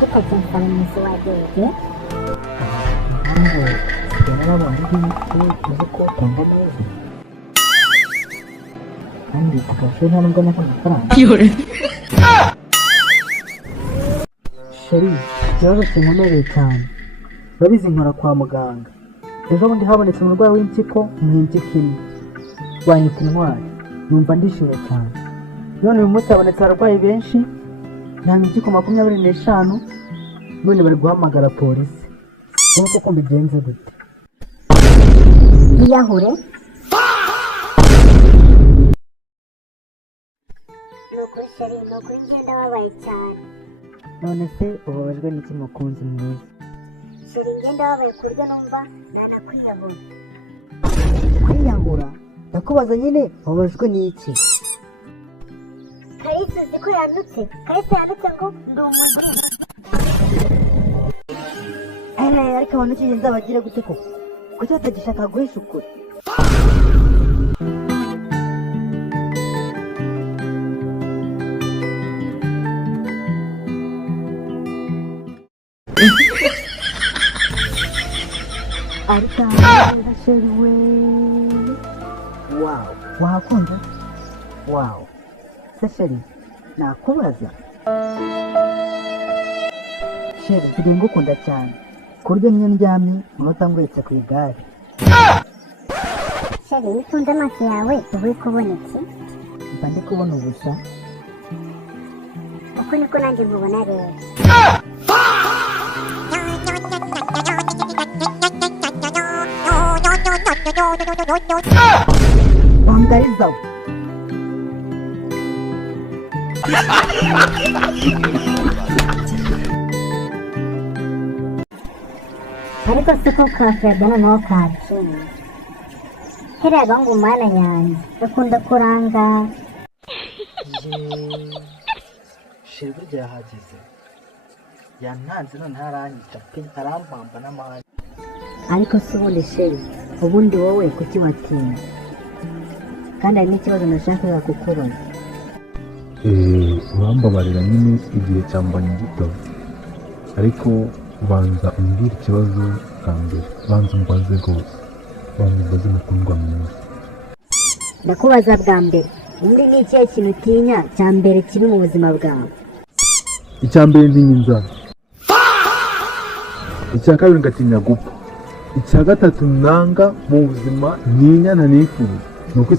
Dukajya farumasi wageze n'abantu uzi ko ukunda neza kandi tukashe nta nubwo nako amafaranga sheri ikibazo kinkomereye cyane urabizi nkora kwa muganga ejo bundi habonetse umurwayi w'impyiko mu impyiko imwe banyita intwari numva ndishimye cyane none uyu munsi habonetse abarwayi benshi nta impyiko 25 none bari guhamagara polisi nuko ko mbigenze gute iyahure nukuri sheri nukuri ngenda wabaye cyane none se ubabajwe n'iki mukunzi mwiza sheri ngenda wabaye ku buryo numva nanakwiyahura kwiyahura ndakubaza nyine ubabajwe n'iki Kalisa uzi ko yanutse Kalisa yanutse ngo ndi umugore ariko abantu cyinze nzabagire gute ko kuki batagishaka guhisha ukuri ariko sheri we wow wakunze wow sheri nakubaza sheri turi ngukunda cyane ku buryo niyo ndyamye umunota ngwetse ku igare sheri iyo utunze amaso yawe uba uri kubona iki mba ndi kubona ubusa uko niko nanjye nkubona rero wangariza we ariko siko kafeda noneho kakinnye kiriya ngo umwana yanjye gakunda kuranga sheri burya yahageze yantanze none aranyica pe arampamba n'amahane ariko si ubundi sheri ubundi wowe kuki watinda kandi hari n'ikibazo nashakaga kukubaza urambabarira nyine igihe cyambanye gito ariko banza umbwire ikibazo bwa mbere banza umbaze rwose banza umbaze mukundwa mwiza ndakubaza bwa mbere ubundi ni ikihe kintu utinya cya mbere kiri mu buzima bwawe icya mbere ntinya inzara icya kabiri ngatinya gupfa icya gatatu nanga mu buzima ntinya ntanifuza ni uko